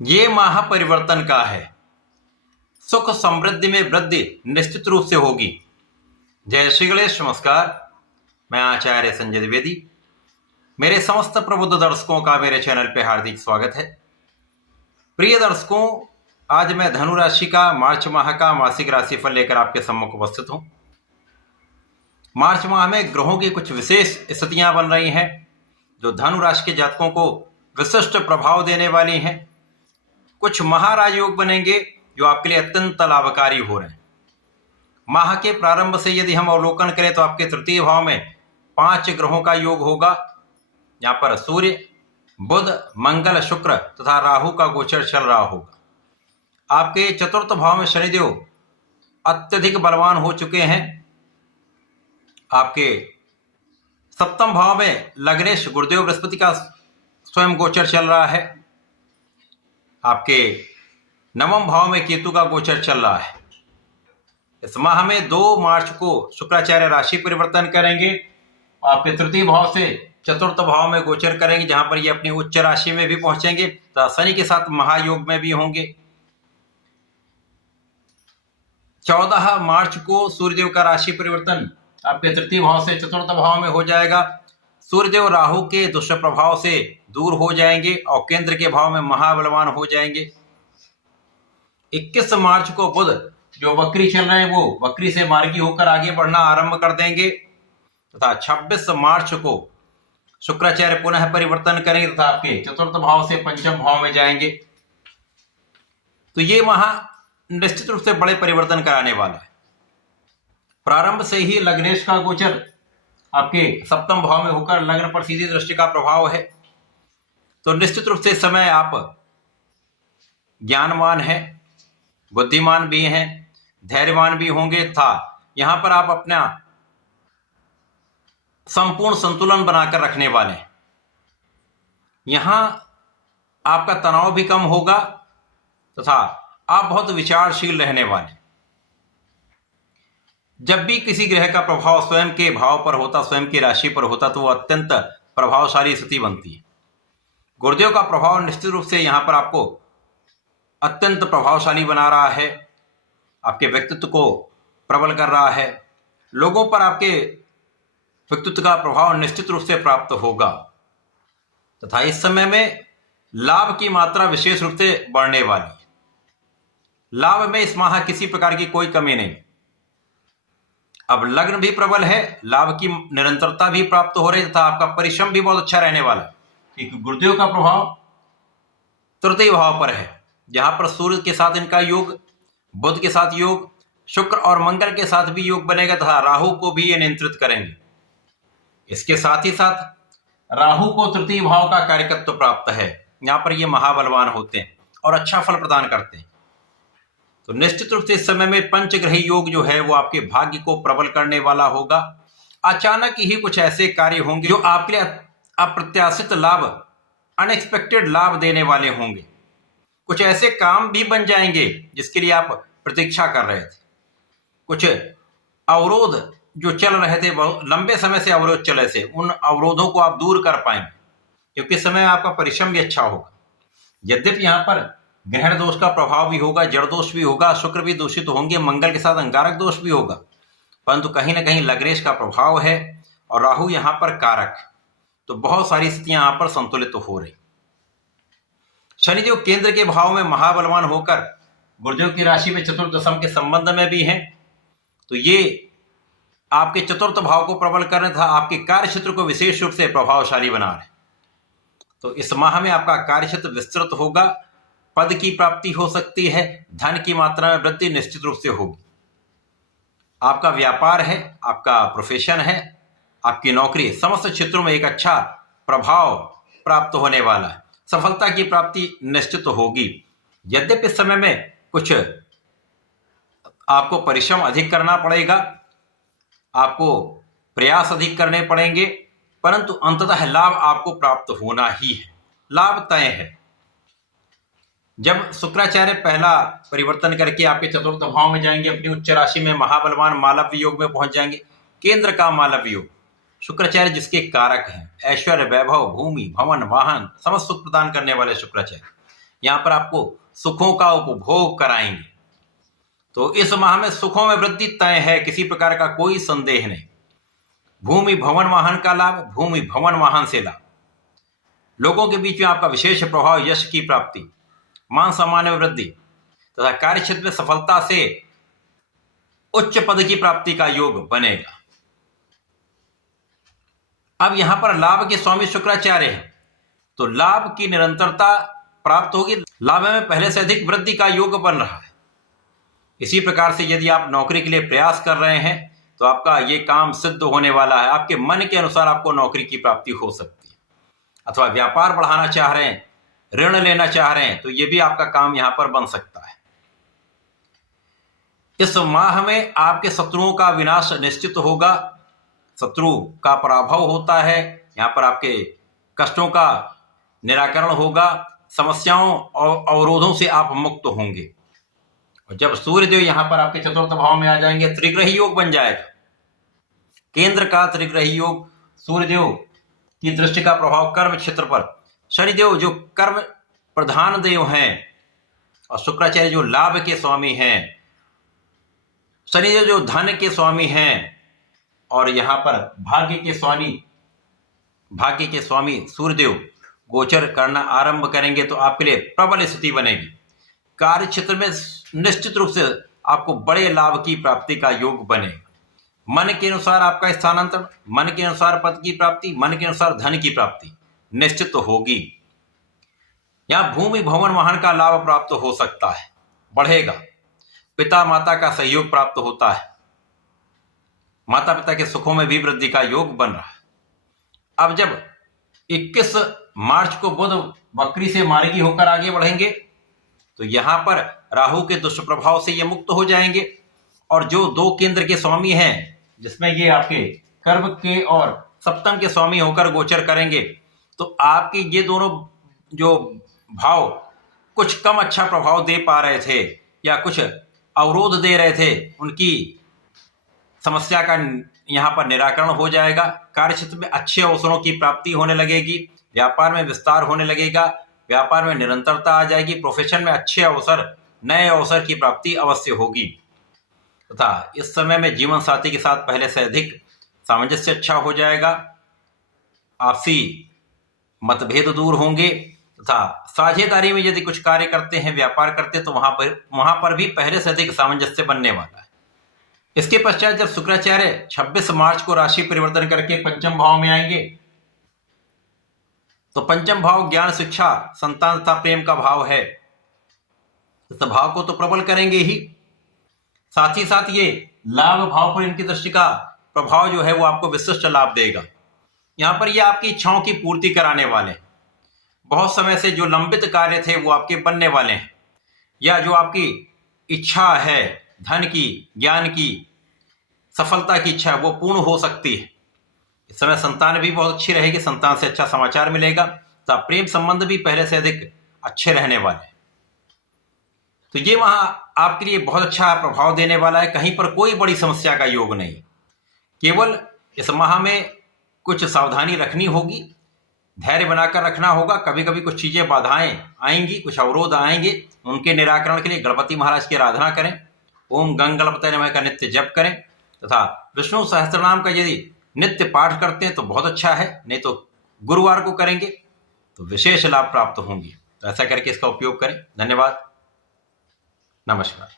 ये माह परिवर्तन का है। सुख समृद्धि में वृद्धि निश्चित रूप से होगी। जय श्री गणेश। नमस्कार, मैं आचार्य संजय द्विवेदी। मेरे समस्त प्रबुद्ध दर्शकों का मेरे चैनल पे हार्दिक स्वागत है। प्रिय दर्शकों, आज मैं धनु राशि का मार्च माह का मासिक राशिफल लेकर आपके सम्मुख उपस्थित हूं। मार्च माह में ग्रहों की कुछ विशेष स्थितियां बन रही हैं जो धनु राशि के जातकों को विशिष्ट प्रभाव देने वाली हैं। कुछ महाराज योग बनेंगे जो आपके लिए अत्यंत लाभकारी हो रहे हैं। माह के प्रारंभ से यदि हम अवलोकन करें तो आपके तृतीय भाव में 5 ग्रहों का योग होगा। यहाँ पर सूर्य, बुध, मंगल, शुक्र तथा राहु का गोचर चल रहा होगा। आपके चतुर्थ भाव में शनिदेव अत्यधिक बलवान हो चुके हैं। आपके सप्तम भाव में लग्नेश गुरुदेव बृहस्पति का स्वयं गोचर चल रहा है। आपके नवम भाव में केतु का गोचर चल रहा है। इस माह में 2 मार्च को शुक्राचार्य राशि परिवर्तन करेंगे। आपके तृतीय भाव से चतुर्थ भाव में गोचर करेंगे, जहां पर ये अपनी उच्च राशि में भी पहुंचेंगे तथा शनि के साथ महायोग में भी होंगे। 14 मार्च को सूर्यदेव का राशि परिवर्तन आपके तृतीय भाव से चतुर्थ भाव में हो जाएगा। सूर्यदेव राहु के दुष्प्रभाव से दूर हो जाएंगे और केंद्र के भाव में महाबलवान हो जाएंगे। 21 मार्च को बुध जो वक्री चल रहे हैं वो वक्री से मार्गी होकर आगे बढ़ना आरंभ कर देंगे तथा 26 मार्च को शुक्राचार्य पुनः परिवर्तन करेंगे तथा आपके चतुर्थ भाव से पंचम भाव में जाएंगे। तो ये माह निश्चित रूप से बड़े परिवर्तन कराने वाला है। प्रारंभ से ही लग्नेश का गोचर आपके सप्तम भाव में होकर लग्न पर सीधी दृष्टि का प्रभाव है। तो निश्चित रूप से इस समय आप ज्ञानवान हैं, बुद्धिमान भी हैं, धैर्यवान भी होंगे तथा यहां पर आप अपना संपूर्ण संतुलन बनाकर रखने वाले हैं। यहां आपका तनाव भी कम होगा तथा आप बहुत विचारशील रहने वाले। जब भी किसी ग्रह का प्रभाव स्वयं के भाव पर होता, स्वयं की राशि पर होता, तो वो अत्यंत प्रभावशाली स्थिति बनती है। गुरुदेव का प्रभाव निश्चित रूप से यहां पर आपको अत्यंत प्रभावशाली बना रहा है, आपके व्यक्तित्व को प्रबल कर रहा है। लोगों पर आपके व्यक्तित्व का प्रभाव निश्चित रूप से प्राप्त होगा तथा इस समय में लाभ की मात्रा विशेष रूप से बढ़ने वाली है। लाभ में इस माह किसी प्रकार की कोई कमी नहीं। अब लग्न भी प्रबल है, लाभ की निरंतरता भी प्राप्त हो रही तथा आपका परिश्रम भी बहुत अच्छा रहने वाला है, क्योंकि गुरुदेव का प्रभाव तृतीय भाव पर है, जहां पर सूर्य के साथ इनका योग, बुध के साथ योग, शुक्र और मंगल के साथ भी योग बनेगा तथा राहु को भी ये नियंत्रित करेंगे। इसके साथ ही साथ राहु को तृतीय भाव का कारकत्व प्राप्त है। यहां पर ये महाबलवान होते हैं और अच्छा फल प्रदान करते हैं। तो निश्चित रूप से इस समय में पंचग्रही योग जो है वो आपके भाग्य को प्रबल करने वाला होगा। अचानक ही कुछ ऐसे कार्य होंगे जो आपके लिए अप्रत्याशित लाभ, अनएक्सपेक्टेड लाभ देने वाले होंगे। कुछ ऐसे काम भी बन जाएंगे जिसके लिए आप प्रतीक्षा कर रहे थे। कुछ अवरोध जो चल रहे थे, बहुत लंबे समय से अवरोध चले थे, उन अवरोधों को आप दूर कर पाएंगे, क्योंकि इस समय आपका परिश्रम भी अच्छा होगा। यद्यपि यहाँ पर ग्रहण दोष का प्रभाव भी होगा, जड़ दोष भी होगा, शुक्र भी दूषित होंगे, मंगल के साथ अंगारक दोष भी होगा, परंतु कहीं ना कहीं लग्नेश का प्रभाव है और राहु यहाँ पर कारक, तो बहुत सारी स्थितियां यहाँ पर संतुलित हो रही। शनिदेव केंद्र के भाव में महाबलवान होकर गुरुदेव की राशि में चतुर्दशम के संबंध में भी हैं, तो ये आपके चतुर्थ भाव को प्रबल कर रहे था, आपके कार्य क्षेत्र को विशेष रूप से प्रभावशाली बना रहे। तो इस माह में आपका कार्य क्षेत्र विस्तृत होगा, पद की प्राप्ति हो सकती है, धन की मात्रा में वृद्धि निश्चित रूप से होगी। आपका व्यापार है, आपका प्रोफेशन है, आपकी नौकरी, समस्त क्षेत्रों में एक अच्छा प्रभाव प्राप्त होने वाला है। सफलता की प्राप्ति निश्चित होगी। यद्यपि इस समय में कुछ आपको परिश्रम अधिक करना पड़ेगा, आपको प्रयास अधिक करने पड़ेंगे, परंतु अंततः लाभ आपको प्राप्त होना ही है। लाभ तय है। जब शुक्राचार्य पहला परिवर्तन करके आपके चतुर्थ भाव में जाएंगे, अपनी उच्च राशि में महाबलवान मालव्य योग में पहुंच जाएंगे। केंद्र का मालव्य योग, शुक्राचार्य जिसके कारक हैं, ऐश्वर्य, वैभव, भूमि, भवन, वाहन, समस्त सुख प्रदान करने वाले शुक्राचार्य यहाँ पर आपको सुखों का उपभोग कराएंगे। तो इस माह में सुखों में वृद्धि तय है, किसी प्रकार का कोई संदेह नहीं। भूमि भवन वाहन का लाभ, भूमि भवन वाहन से लाभ, लोगों के बीच में आपका विशेष प्रभाव, यश की प्राप्ति, मान सम्मान में वृद्धि तथा कार्य क्षेत्र में सफलता से उच्च पद की प्राप्ति का योग बनेगा। अब यहां पर लाभ के स्वामी शुक्राचार्य हैं, तो लाभ की निरंतरता प्राप्त होगी, लाभ में पहले से अधिक वृद्धि का योग बन रहा है। इसी प्रकार से यदि आप नौकरी के लिए प्रयास कर रहे हैं तो आपका ये काम सिद्ध होने वाला है। आपके मन के अनुसार आपको नौकरी की प्राप्ति हो सकती है। अथवा व्यापार बढ़ाना चाह रहे हैं, ऋण लेना चाह रहे हैं, तो ये भी आपका काम यहां पर बन सकता है। इस माह में आपके शत्रुओं का विनाश निश्चित होगा, शत्रु का पराभव होता है, यहाँ पर आपके कष्टों का निराकरण होगा, समस्याओं और अवरोधों से आप मुक्त होंगे। और जब सूर्यदेव यहाँ पर आपके चतुर्थ भाव में आ जाएंगे, त्रिग्रही योग बन जाएगा। केंद्र का त्रिग्रही योग, सूर्यदेव की दृष्टि का प्रभाव कर्म क्षेत्र पर, शनिदेव जो कर्म प्रधान देव हैं और शुक्राचार्य जो लाभ के स्वामी हैं, शनिदेव जो धन के स्वामी हैं, और यहां पर भाग्य के स्वामी सूर्यदेव गोचर करना आरंभ करेंगे तो आपके लिए प्रबल स्थिति बनेगी। कार्य क्षेत्र में निश्चित रूप से आपको बड़े लाभ की प्राप्ति का योग बनेगा। मन के अनुसार आपका स्थानांतरण, मन के अनुसार पद की प्राप्ति, मन के अनुसार धन की प्राप्ति निश्चित होगी। यहां भूमि भवन वाहन का लाभ प्राप्त हो सकता है, बढ़ेगा। पिता माता का सहयोग प्राप्त होता है, माता पिता के सुखों में भी वृद्धि का योग बन रहा है। अब जब 21 मार्च को बुध वक्री से मार्गी होकर आगे बढ़ेंगे तो यहां पर राहु के दुष्प्रभाव से ये मुक्त हो जाएंगे, और जो दो केंद्र के स्वामी हैं, जिसमें ये आपके कर्म के और सप्तम के स्वामी होकर गोचर करेंगे, तो आपके ये दोनों जो भाव कुछ कम अच्छा प्रभाव दे पा रहे थे या कुछ अवरोध दे रहे थे, उनकी समस्या का यहाँ पर निराकरण हो जाएगा। कार्य क्षेत्र में अच्छे अवसरों की प्राप्ति होने लगेगी, व्यापार में विस्तार होने लगेगा, व्यापार में निरंतरता आ जाएगी, प्रोफेशन में अच्छे अवसर, नए अवसर की प्राप्ति अवश्य होगी। तथा इस समय में जीवन साथी के साथ पहले से अधिक सामंजस्य अच्छा हो जाएगा, आपसी मतभेद दूर होंगे, तथा साझेदारी में यदि कुछ कार्य करते हैं, व्यापार करते हैं, तो वहां पर भी पहले से अधिक सामंजस्य बनने वाला है। इसके पश्चात जब शुक्राचार्य 26 मार्च को राशि परिवर्तन करके पंचम भाव में आएंगे, तो पंचम भाव ज्ञान, शिक्षा, संतान तथा प्रेम का भाव है। इस भाव को तो प्रबल करेंगे ही, साथ ही साथ ये लाभ भाव पर इनकी दृष्टि का प्रभाव जो है वो आपको विशिष्ट लाभ देगा। यहां पर ये आपकी इच्छाओं की पूर्ति कराने वाले हैं। बहुत समय से जो लंबित कार्य थे वो आपके बनने वाले हैं, या जो आपकी इच्छा है धन की, ज्ञान की, सफलता की इच्छा, वो पूर्ण हो सकती है। इस समय संतान भी बहुत अच्छी रहेगी, संतान से अच्छा समाचार मिलेगा, तो प्रेम संबंध भी पहले से अधिक अच्छे रहने वाले हैं। तो ये वहां आपके लिए बहुत अच्छा प्रभाव देने वाला है। कहीं पर कोई बड़ी समस्या का योग नहीं, केवल इस माह में कुछ सावधानी रखनी होगी, धैर्य बनाकर रखना होगा। कभी कभी कुछ चीजें बाधाएं आएंगी, कुछ अवरोध आएंगे, उनके निराकरण के लिए गणपति महाराज की आराधना करें, ओम गंग गणपतये नमः का नित्य जप करें, तथा विष्णु सहस्त्रनाम का यदि नित्य पाठ करते हैं तो बहुत अच्छा है, नहीं तो गुरुवार को करेंगे तो विशेष लाभ प्राप्त होंगे। तो ऐसा करके इसका उपयोग करें। धन्यवाद, नमस्कार।